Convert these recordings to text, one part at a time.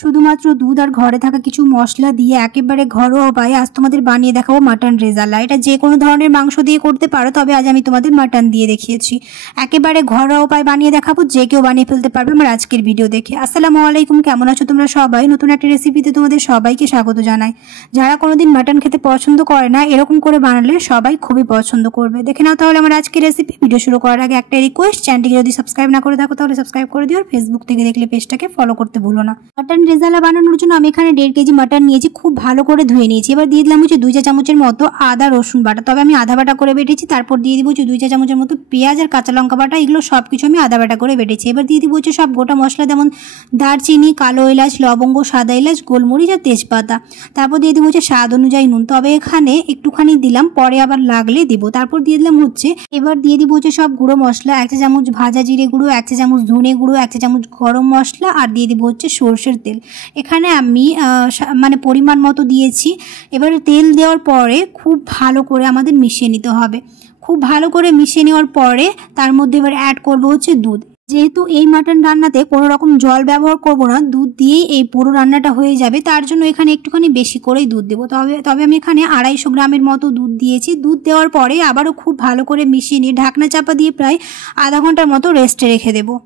শুধুমাত্র দুধ আর ঘরে থাকা কিছু মশলা দিয়ে একেবারে ঘরোয়া উপায়ে আজ তোমাদের বানিয়ে দেখাবো মাটন রেজালা। এটা যে কোনো ধরনের মাংস দিয়ে করতে পারো, তবে আজ আমি তোমাদের মাটন দিয়ে দেখিয়েছি। একেবারে ঘরোয়া উপায় বানিয়ে দেখাবো, যে কেউ বানিয়ে ফেলতে পারবে আমার আজকের ভিডিও দেখে। আসসালামু আলাইকুম, কেমন আছো তোমরা সবাই? নতুন একটা রেসিপিতে তোমাদের সবাইকে স্বাগত জানাই। যারা কোনোদিন মাটন খেতে পছন্দ করে না, এরকম করে বানালে সবাই খুবই পছন্দ করবে। দেখে নাও তাহলে আমার আজকের রেসিপি। ভিডিও শুরু করার আগে একটা রিকোয়েস্ট, চ্যানেলটিকে যদি সাবস্ক্রাইব না করে থাকো তাহলে সাবস্ক্রাইব করে দিও, আর ফেসবুক থেকে দেখলে পেজটাকে ফলো করতে ভুলো না। মাটন রেজালা বানানোর জন্য আমি এখানে 1.5 কেজি মাটন নিয়েছি, খুব ভালো করে ধুয়ে নিয়েছি। এবার দিয়ে দিলাম 2 চা চামচের মতো আদা রসুন বাটা, তবে আমি আধা বাটা করে বেটেছি। তারপর দিয়ে দিব 2 চা চামচের মতো পেঁয়াজ আর কাঁচা লঙ্কা বাটা, এগুলো সব কিছু আমি আধা বাটা করে বেটেছি। এবার দিয়ে দিব সব গোটা মশলা, যেমন দারচিনি, কালো এলাচ, লবঙ্গ, সাদা এলাচ, গোলমরিচ আর তেজপাতা। তারপর দিয়ে দিব স্বাদ অনুযায়ী নুন, তবে এখানে একটুখানি দিলাম, পরে আবার লাগলে দিব। তারপর দিয়ে দিলাম এবার দিয়ে দিব সব গুঁড়ো মশলা, 1 চা চামচ ভাজা জিরে গুঁড়ো, 1 চা চামচ ধনে গুঁড়ো, 1 চা চামচ গরম মশলা, আর দিয়ে দিব সরষের তেল। এখানে আমি মানে পরিমাণ মতো দিয়েছি। এবার তেল দেওয়ার পরে খুব ভালো করে আমাদের মিশিয়ে নিতে হবে। খুব ভালো করে মিশিয়ে নেওয়ার পরে তার মধ্যে এবার অ্যাড করব দুধ। যেহেতু এই মাটন রান্নাতে কোনো রকম জল ব্যবহার করব না, দুধ দিয়েই এই পুরো রান্নাটা হয়ে যাবে, তার জন্য এখানে একটুখানি বেশি করেই দুধ দেবো। তবে আমি এখানে 250 গ্রামের মতো দুধ দিয়েছি। দুধ দেওয়ার পরে আবারও খুব ভালো করে মিশিয়ে নিয়ে ঢাকনা চাপা দিয়ে প্রায় আধা ঘন্টার মতো রেস্টে রেখে দেবো।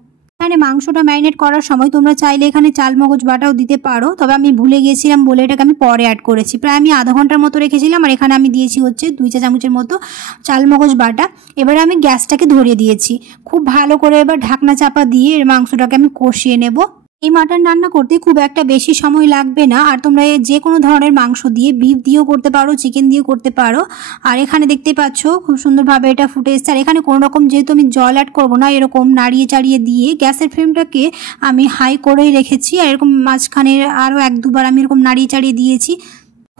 এখানে মাংসটা ম্যারিনেট করার সময় তোমরা চাইলে এখানে চালমগজ বাটাও দিতে পারো, তবে আমি ভুলে গিয়েছিলাম বলে এটাকে আমি পরে অ্যাড করেছি। প্রায় আমি আধা ঘন্টার মতো রেখেছিলাম, আর এখানে আমি দিয়েছি 2 চা চামচের মতো চালমগজ বাটা। এবারে আমি গ্যাসটাকে ধরিয়ে দিয়েছি। খুব ভালো করে এবার ঢাকনা চাপা দিয়ে মাংসটাকে আমি কষিয়ে নেব। এই মাটন রান্না করতে খুব একটা বেশি সময় লাগবে না, আর তোমরা যে কোনো ধরনের মাংস দিয়ে, বিফ দিয়েও করতে পারো, চিকেন দিয়েও করতে পারো। আর এখানে দেখতে পাচ্ছ খুব সুন্দরভাবে এটা ফুটে এসছে। আর এখানে কোনো রকম যেহেতু আমি জল অ্যাড করবো না, এরকম নাড়িয়ে চাড়িয়ে দিয়ে গ্যাসের ফ্লেমটাকে আমি হাই করেই রেখেছি। আর এরকম মাঝখানে আরও 1-2 বার আমি এরকম নাড়িয়ে চাড়িয়ে দিয়েছি।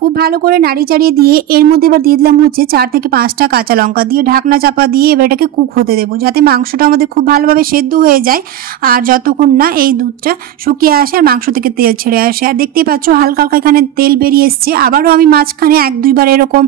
খুব ভালো করে নাড়িয়ে চাড়িয়ে দিয়ে এর মধ্যে এবার দিয়ে দিলাম 4 থেকে 5টা কাঁচা লঙ্কা দিয়ে ঢাকনা চাপা দিয়ে এবার এটাকে কুক হতে দেবো, যাতে মাংসটা আমাদের খুব ভালোভাবে সেদ্ধ হয়ে যায়, আর যতক্ষণ না এই দুধটা শুকিয়ে আসে আর মাংস থেকে তেল ছেড়ে আসে। আর দেখতেই পাচ্ছ হালকা হালকা এখানে তেল বেরিয়ে এসছে। আবারও আমি মাঝখানে 1-2 বার এরকম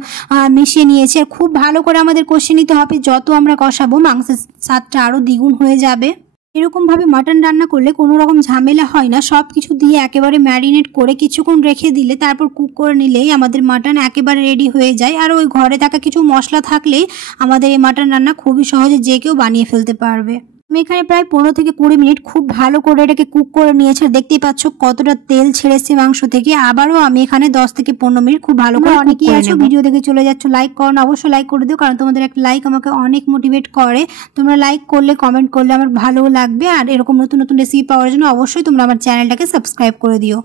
মিশিয়ে নিয়েছি। আর খুব ভালো করে আমাদের কষিয়ে নিতে হবে, যত আমরা কষাবো মাংসের স্বাদটা আরও দ্বিগুণ হয়ে যাবে। এরকমভাবে মাটন রান্না করলে কোনো রকম ঝামেলা হয় না। সব কিছু দিয়ে একেবারে ম্যারিনেট করে কিছুক্ষণ রেখে দিলে তারপর কুক করে নিলেই আমাদের মাটন একেবারে রেডি হয়ে যায়। আর ওই ঘরে থাকা কিছু মশলা থাকলেই আমাদের এই মাটন রান্না খুবই সহজে যে কেউ বানিয়ে ফেলতে পারবে। আমি এখানে প্রায় 15 থেকে 20 মিনিট খুব ভালো করে এটাকে কুক করে নিয়েছি। আর দেখতেই পাচ্ছ কতটা তেল ছেড়েছে মাংস থেকে। আবারও আমি এখানে 10 থেকে 15 মিনিট খুব ভালো করে অনেকেই আছো ভিডিও দেখে চলে যাচ্ছ, লাইক করো না, অবশ্যই লাইক করে দিও, কারণ তোমাদের একটা লাইক আমাকে অনেক মোটিভেট করে। তোমরা লাইক করলে, কমেন্ট করলে আমার ভালো লাগবে। আর এরকম নতুন নতুন রেসিপি পাওয়ার জন্য অবশ্যই তোমরা আমার চ্যানেলটাকে সাবস্ক্রাইব করে দিও।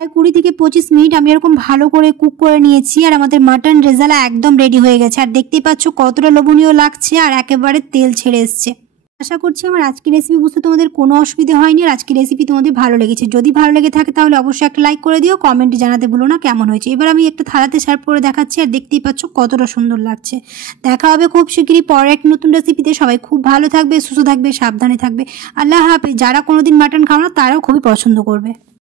প্রায় 20 থেকে 25 মিনিট আমি এরকম ভালো করে কুক করে নিয়েছি, আর আমাদের মাটন রেজালা একদম রেডি হয়ে গেছে। আর দেখতেই পাচ্ছ কতটা লোভনীয় লাগছে, আর একেবারে তেল ছেড়ে এসছে। আশা করছি আমার আজকের রেসিপি বুঝতে তোমাদের কোনো অসুবিধা হয়নি, আর আজকের রেসিপি তোমাদের ভালো লেগেছে। যদি ভালো লেগে থাকে তাহলে অবশ্যই একটা লাইক করে দিও, কমেন্টে জানাতে ভুলো না কেমন হয়েছে। এবার আমি একটা থালাতে সার্ভ করে দেখাচ্ছি, আর দেখতেই পাচ্ছ কতটা সুন্দর লাগছে। দেখা হবে খুব শীঘ্রই পরে একটা নতুন রেসিপিতে। সবাই খুব ভালো থাকবে, সুস্থ থাকবে, সাবধানে থাকবে। আল্লাহ হাফেজ। যারা কোনোদিন মাটন খাও না তারাও খুবই পছন্দ করবে।